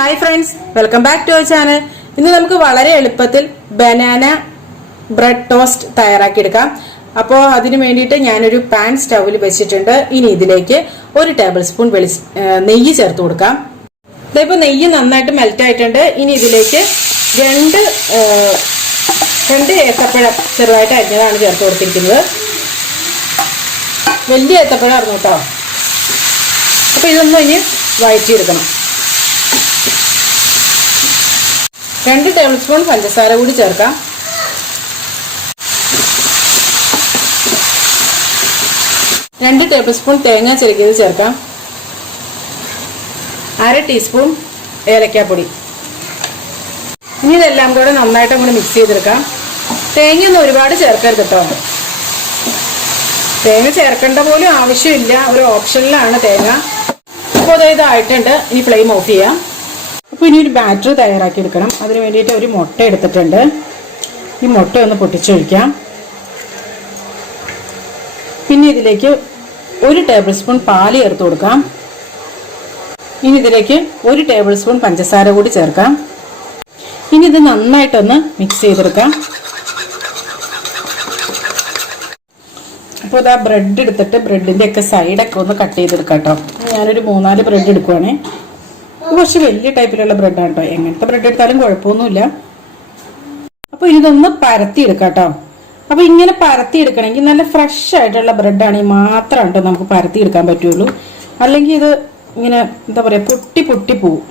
Hi friends, welcome back to our channel. ഇന്ന് നമുക്ക് വളരെ എളുപ്പത്തിൽ ബനാന ബ്രെഡ് ടോസ്റ്റ് തയ്യാറാക്കിയെടുക്കാം. അപ്പോൾ അതിന് വേണ്ടിയിട്ട് ഞാനൊരു പാൻ സ്റ്റൗവിൽ വെച്ചിട്ടുണ്ട്. ഇനി ഇതിലേക്ക് 1 ടേബിൾ സ്പൂൺ നെയ്യ് ചേർത്ത് കൊടുക്കാം. ഇതിപ്പോൾ നെയ്യ് നന്നായിട്ട് മെൽറ്റ് ആയിട്ടുണ്ട്. ഇനി ഇതിലേക്ക് രണ്ട് ഏത്തപ്പഴം ചെറുതായിട്ട് അരിഞ്ഞതാണ് ചേർത്ത് കൊടുത്തിരിക്കുന്നത്. വലിയ ഏത്തപ്പഴം ആയിരുന്നു കേട്ടോ. അപ്പോൾ ഇതൊന്നും ഇനി വഴറ്റിയെടുക്കണം. 2 ടേബിൾ സ്പൂൺ പഞ്ചസാര കൂടി ചേർക്കാം. 2 ടേബിൾ സ്പൂൺ തേങ്ങ ചിരകിയത് ചേർക്കാം. 1/2 ടീസ്പൂൺ ഏലക്കാപ്പൊടി. ഇനി ഇതെല്ലാം കൂടെ നന്നായിട്ട് അങ്ങോട്ട് മിക്സ് ചെയ്തെടുക്കാം. തേങ്ങയൊന്നും ഒരുപാട് ചേർക്കരുത് കേട്ടോ. തേങ്ങ ചേർക്കേണ്ട പോലും ആവശ്യമില്ല, ഒരു ഓപ്ഷനിലാണ് തേങ്ങ. അപ്പോൾ ഇതായിട്ടുണ്ട്. ഇനി ഫ്ലെയിം ഓഫ് ചെയ്യാം. അപ്പോൾ ഇനി ഒരു ബാറ്റർ തയ്യാറാക്കി എടുക്കണം. അതിന് വേണ്ടിയിട്ട് ഒരു മുട്ട എടുത്തിട്ടുണ്ട്. ഈ മുട്ട ഒന്ന് പൊട്ടിച്ചൊഴിക്കാം. പിന്നെ ഇതിലേക്ക് 1 ടേബിൾ സ്പൂൺ പാല് ചേർത്ത് കൊടുക്കാം. ഇനി ഇതിലേക്ക് 1 ടേബിൾ സ്പൂൺ പഞ്ചസാര കൂടി ചേർക്കാം. ഇനി ഇത് നന്നായിട്ടൊന്ന് മിക്സ് ചെയ്തെടുക്കാം. അപ്പോൾ ഇതാ ബ്രെഡ് എടുത്തിട്ട് ബ്രെഡിൻ്റെ ഒക്കെ സൈഡൊക്കെ ഒന്ന് കട്ട് ചെയ്തെടുക്കാം കേട്ടോ. ഞാനൊരു 3-4 ബ്രെഡ് എടുക്കുവാണേ. കുറച്ച് വലിയ ടൈപ്പിലുള്ള ബ്രെഡാണ് കേട്ടോ. എങ്ങനത്തെ ബ്രെഡ് എടുത്താലും കുഴപ്പമൊന്നുമില്ല. അപ്പോൾ ഇതൊന്ന് പരത്തി എടുക്കാം കേട്ടോ. അപ്പോൾ ഇങ്ങനെ പരത്തി എടുക്കണമെങ്കിൽ നല്ല ഫ്രഷ് ആയിട്ടുള്ള ബ്രെഡാണെങ്കിൽ മാത്രമാണ് കേട്ടോ നമുക്ക് പരത്തി എടുക്കാൻ പറ്റുള്ളൂ. അല്ലെങ്കിൽ ഇത് ഇങ്ങനെ എന്താ പറയുക പൊട്ടി പോവും.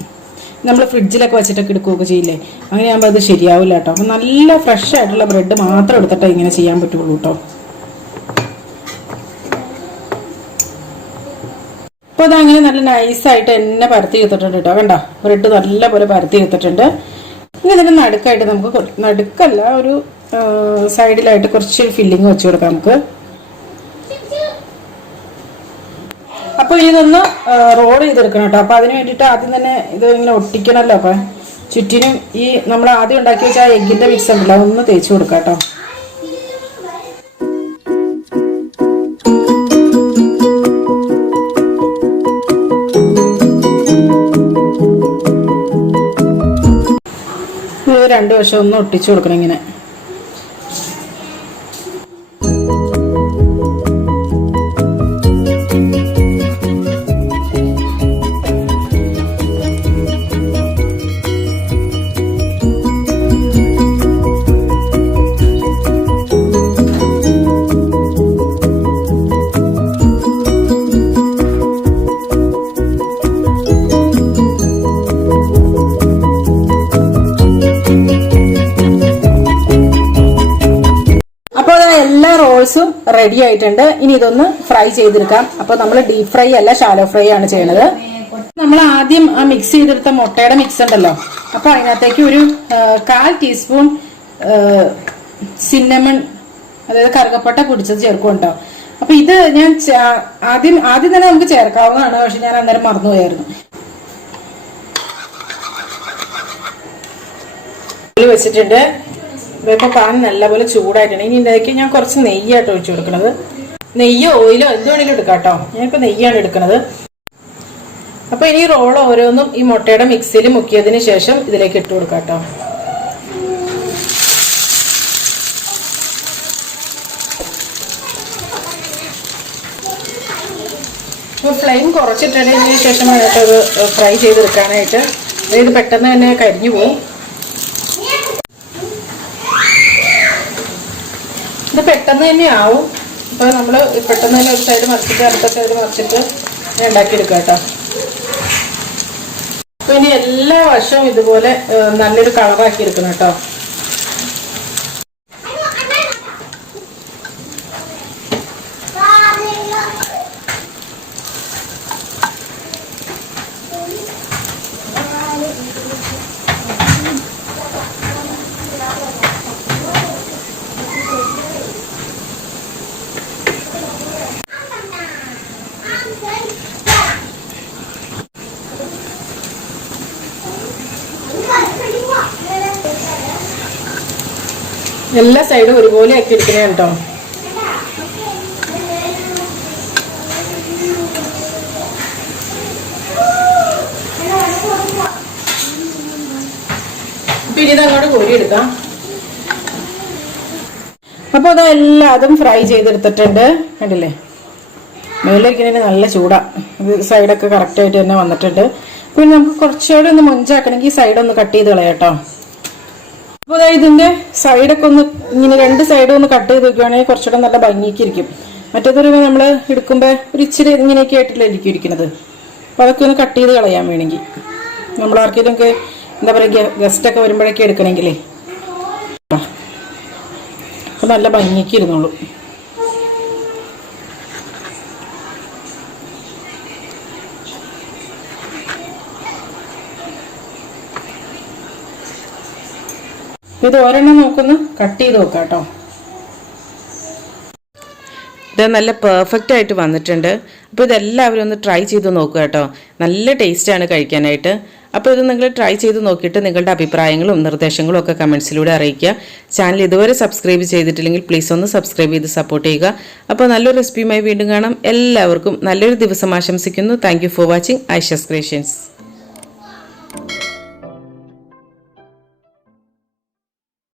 നമ്മൾ ഫ്രിഡ്ജിലൊക്കെ വെച്ചിട്ടൊക്കെ എടുക്കുകയൊക്കെ ചെയ്യില്ലേ, അങ്ങനെയാകുമ്പോൾ അത് ശരിയാവില്ല കേട്ടോ. അപ്പോൾ നല്ല ഫ്രഷ് ആയിട്ടുള്ള ബ്രെഡ് മാത്രം എടുത്തിട്ട് ഇങ്ങനെ ചെയ്യാൻ പറ്റുള്ളൂ കേട്ടോ. അപ്പോൾ അതങ്ങനെ നല്ല നൈസായിട്ട് എന്നെ പരത്തി എടുത്തിട്ടുണ്ട് കേട്ടോ. കണ്ടോ, ബ്രെഡ് നല്ല പോലെ പരത്തി എടുത്തിട്ടുണ്ട്. ഇനി ഇതിൻ്റെ നടുക്കായിട്ട് നമുക്ക് നടുക്കല്ല, ഒരു സൈഡിലായിട്ട് കുറച്ച് ഫില്ലിങ് വെച്ച് കൊടുക്കാം നമുക്ക്. അപ്പോൾ ഇതൊന്ന് റോൾ ചെയ്തെടുക്കണം കേട്ടോ. അപ്പോൾ അതിന് വേണ്ടിയിട്ട് ആദ്യം തന്നെ ഇത് ഇങ്ങനെ ഒട്ടിക്കണമല്ലോ. അപ്പം ചുറ്റിനും ഈ നമ്മൾ ആദ്യം ഉണ്ടാക്കി വെച്ച ആ എഗ്ഗിൻ്റെ മിക്സ് ഉണ്ടല്ലോ, അതൊന്ന് തേച്ച് കൊടുക്കാം കേട്ടോ. ഇത് 2 വശം ഒന്ന് ഒട്ടിച്ചു കൊടുക്കണം ഇങ്ങനെ. എല്ലാ റോൾസും റെഡി ആയിട്ടുണ്ട്. ഇനി ഇതൊന്ന് ഫ്രൈ ചെയ്തെടുക്കാം. അപ്പൊ നമ്മൾ ഡീപ് ഫ്രൈ അല്ല, ഷാലോ ഫ്രൈ ആണ് ചെയ്യണത്. നമ്മൾ ആദ്യം ആ മിക്സ് ചെയ്തെടുത്ത മുട്ടയുടെ മിക്സ് ഉണ്ടല്ലോ, അപ്പൊ അതിനകത്തേക്ക് ഒരു 1/4 ടീസ്പൂൺ സിന്നമൺ, അതായത് കറുകപ്പട്ട പൊടിച്ചത് ചേർക്കും കേട്ടോ. അപ്പൊ ഇത് ഞാൻ ആദ്യം തന്നെ നമുക്ക് ചേർക്കാവുന്നതാണ്, പക്ഷെ ഞാൻ അന്നേരം മറന്നുപോയായിരുന്നു. വെച്ചിട്ടുണ്ട്. ഇപ്പോൾ പാൻ നല്ലപോലെ ചൂടായിട്ടുണ്ട്. ഇനി ഇതിലേക്ക് ഞാൻ കുറച്ച് നെയ്യായിട്ട് ഒഴിച്ചു കൊടുക്കുന്നത്. നെയ്യോ ഓയിലോ എന്ത് വേണമെങ്കിലും എടുക്കാം കേട്ടോ. ഞാനിപ്പോൾ നെയ്യാണ് എടുക്കുന്നത്. അപ്പോൾ ഇനി റോൾ ഓരോന്നും ഈ മുട്ടയുടെ മിക്സിയിൽ മുക്കിയതിന് ശേഷം ഇതിലേക്ക് ഇട്ട് കൊടുക്കാം കേട്ടോ. അപ്പോൾ ഫ്ലെയിം കുറച്ചിട്ടതിന് ശേഷം വേണ്ടിയിട്ട് അത് ഫ്രൈ ചെയ്തെടുക്കാനായിട്ട്. ഇത് പെട്ടെന്ന് തന്നെ കരിഞ്ഞു പോകും. ഇത് പെട്ടെന്ന് തന്നെ ആവും. അപ്പോൾ നമ്മൾ പെട്ടെന്ന് തന്നെ ഒരു സൈഡ് മറിച്ചിട്ട് അടുത്ത സൈഡ് മറിച്ചിട്ട് ഉണ്ടാക്കിയെടുക്കുക കേട്ടോ. അപ്പോൾ ഇനി എല്ലാ വശവും ഇതുപോലെ നല്ലൊരു കളറാക്കി എടുക്കണം കേട്ടോ. എല്ലാ സൈഡും ഒരുപോലെ ആക്കി എടുക്കണേ കേട്ടോ. പിന്നെ ഇത് അങ്ങോട്ട് കോരിയെടുക്കാം. അപ്പോൾ അതെല്ലാം അതും ഫ്രൈ ചെയ്തെടുത്തിട്ടുണ്ട്. കണ്ടില്ലേ, മേളിലിരിക്കുന്നതിന് നല്ല ചൂടാ. ഇത് സൈഡൊക്കെ കറക്റ്റായിട്ട് തന്നെ വന്നിട്ടുണ്ട്. പിന്നെ നമുക്ക് കുറച്ചുകൂടെ ഒന്ന് മൊഞ്ചാക്കണമെങ്കിൽ സൈഡൊന്ന് കട്ട് ചെയ്ത് കളയാം കേട്ടോ. അപ്പോൾ ഇതിൻ്റെ സൈഡൊക്കെ ഒന്ന് ഇങ്ങനെ 2 സൈഡും ഒന്ന് കട്ട് ചെയ്ത് വെക്കുകയാണെങ്കിൽ കുറച്ചുകൂടെ നല്ല ഭംഗിക്കിരിക്കും. മറ്റേതൊരു നമ്മൾ എടുക്കുമ്പോൾ ഒരു ഇച്ചിരി ഇങ്ങനെയൊക്കെ ആയിട്ടില്ല ഇരിക്കുന്നത്. അപ്പോൾ അതൊക്കെ ഒന്ന് കട്ട് ചെയ്ത് കളയാൻ വേണമെങ്കിൽ നമ്മൾ ആർക്കെങ്കിലും ഒക്കെ എന്താ പറയുക ഗസ്റ്റൊക്കെ വരുമ്പോഴൊക്കെ എടുക്കണമെങ്കിലേ അപ്പോൾ നല്ല ഭംഗിക്ക് ഇരുന്നോളൂ. ഇത് ഒരെണ്ണം നമുക്കൊന്ന് കട്ട് ചെയ്ത് നോക്കാം കേട്ടോ. ഇത് നല്ല പെർഫെക്റ്റ് ആയിട്ട് വന്നിട്ടുണ്ട്. അപ്പോൾ ഇതെല്ലാവരും ഒന്ന് ട്രൈ ചെയ്ത് നോക്കുക കേട്ടോ. നല്ല ടേസ്റ്റാണ് കഴിക്കാനായിട്ട്. അപ്പോൾ ഇത് നിങ്ങൾ ട്രൈ ചെയ്ത് നോക്കിയിട്ട് നിങ്ങളുടെ അഭിപ്രായങ്ങളും നിർദ്ദേശങ്ങളും ഒക്കെ കമൻസിലൂടെ അറിയിക്കുക. ചാനൽ ഇതുവരെ സബ്സ്ക്രൈബ് ചെയ്തിട്ടില്ലെങ്കിൽ പ്ലീസ് ഒന്ന് സബ്സ്ക്രൈബ് ചെയ്ത് സപ്പോർട്ട് ചെയ്യുക. അപ്പോൾ നല്ലൊരു റെസിപ്പിയുമായി വീണ്ടും കാണാം. എല്ലാവർക്കും നല്ലൊരു ദിവസം ആശംസിക്കുന്നു. Thank you for watching Aisha's creations.